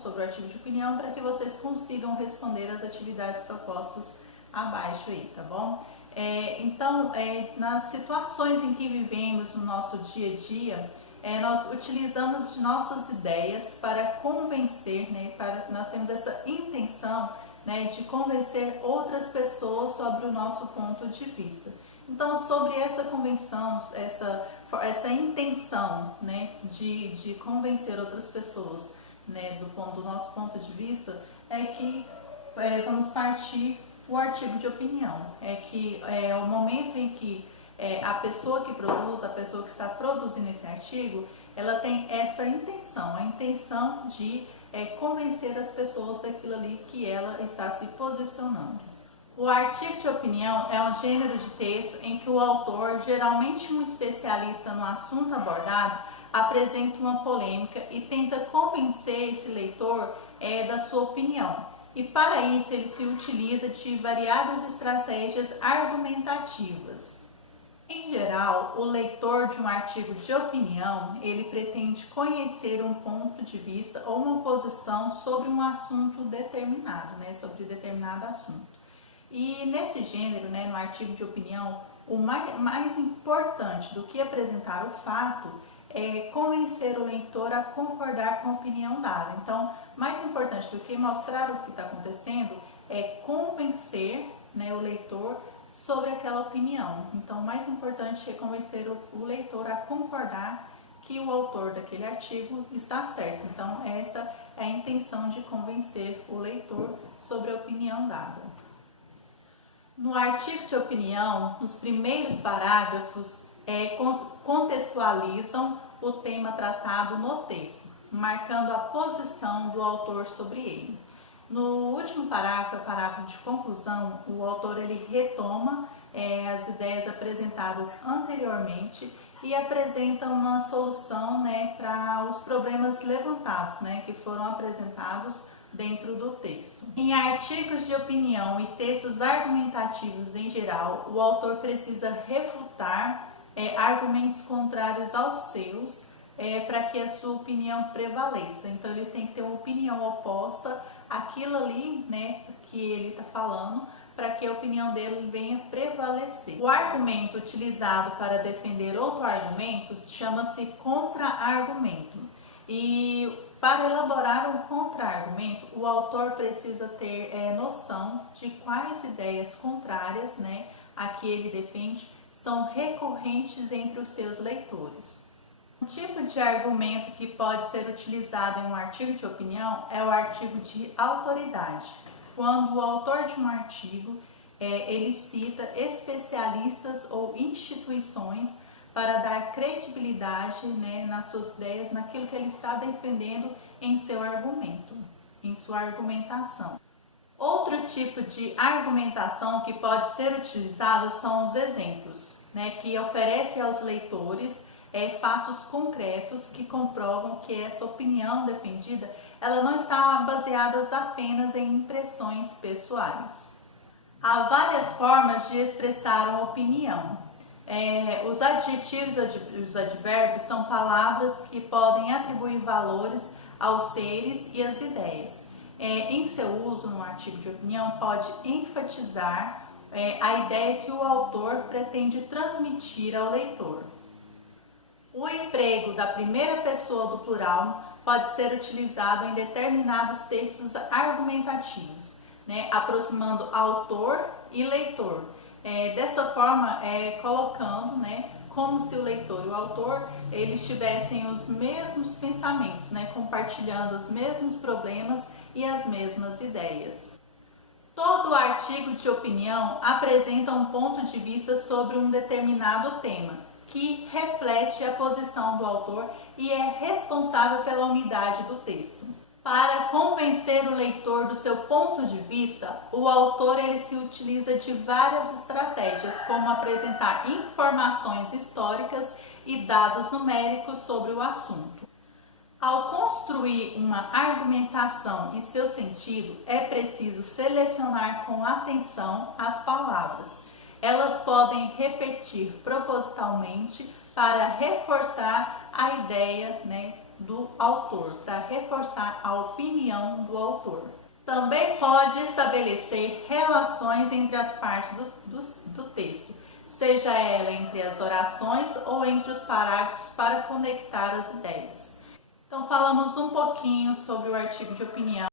sobre o artigo de opinião para que vocês consigam responder as atividades propostas abaixo aí, tá bom? Então, nas situações em que vivemos no nosso dia a dia, nós utilizamos de nossas ideias para convencer, né, nós temos essa intenção, né, de convencer outras pessoas sobre o nosso ponto de vista. Então, sobre essa convenção, essa intenção, né, de convencer outras pessoas, né, do nosso ponto de vista, é que vamos partir o artigo de opinião. É que é o momento em que a pessoa que produz, a pessoa que está produzindo esse artigo, ela tem essa intenção, a intenção de convencer as pessoas daquilo ali que ela está se posicionando. O artigo de opinião é um gênero de texto em que o autor, geralmente um especialista no assunto abordado, apresenta uma polêmica e tenta convencer esse leitor da sua opinião. E para isso ele se utiliza de variadas estratégias argumentativas. Em geral, o leitor de um artigo de opinião, ele pretende conhecer um ponto de vista ou uma posição sobre um assunto determinado, né, sobre determinado assunto. E nesse gênero, né, no artigo de opinião, o mais importante do que apresentar o fato é convencer o leitor a concordar com a opinião dada. Então, mais importante do que mostrar o que está acontecendo é convencer, né, o leitor sobre aquela opinião. Então, o mais importante é convencer o leitor a concordar que o autor daquele artigo está certo. Então, essa é a intenção de convencer o leitor sobre a opinião dada. No artigo de opinião, nos primeiros parágrafos, contextualizam o tema tratado no texto, marcando a posição do autor sobre ele. No último parágrafo de conclusão, o autor ele retoma as ideias apresentadas anteriormente e apresenta uma solução, né, para os problemas levantados, né, que foram apresentados dentro do texto. Em artigos de opinião e textos argumentativos em geral, o autor precisa refutar argumentos contrários aos seus para que a sua opinião prevaleça. Então ele tem que ter uma opinião oposta àquilo ali, né, que ele está falando, para que a opinião dele venha prevalecer. O argumento utilizado para defender outro argumento chama-se contra-argumento. E para elaborar um contra-argumento, o autor precisa ter noção de quais ideias contrárias, né, a que ele defende são recorrentes entre os seus leitores. Um tipo de argumento que pode ser utilizado em um artigo de opinião é o artigo de autoridade, quando o autor de um artigo ele cita especialistas ou instituições para dar credibilidade, né, nas suas ideias, naquilo que ele está defendendo em seu argumento, em sua argumentação. Outro tipo de argumentação que pode ser utilizado são os exemplos, né, que oferecem aos leitores fatos concretos que comprovam que essa opinião defendida ela não está baseada apenas em impressões pessoais. Há várias formas de expressar uma opinião. Os adjetivos e os advérbios são palavras que podem atribuir valores aos seres e às ideias. Em seu uso no artigo de opinião, pode enfatizar a ideia que o autor pretende transmitir ao leitor. O emprego da primeira pessoa do plural pode ser utilizado em determinados textos argumentativos, né, aproximando autor e leitor. Dessa forma, colocando, né, como se o leitor e o autor eles tivessem os mesmos pensamentos, né, compartilhando os mesmos problemas e as mesmas ideias. Todo artigo de opinião apresenta um ponto de vista sobre um determinado tema, que reflete a posição do autor e é responsável pela unidade do texto. Para convencer o leitor do seu ponto de vista, o autor ele se utiliza de várias estratégias, como apresentar informações históricas e dados numéricos sobre o assunto. Ao construir uma argumentação e seu sentido, é preciso selecionar com atenção as palavras. Elas podem repetir propositalmente para reforçar a ideia, né, do autor, para reforçar a opinião do autor. Também pode estabelecer relações entre as partes do texto, seja ela entre as orações ou entre os parágrafos, para conectar as ideias. Então falamos um pouquinho sobre o artigo de opinião.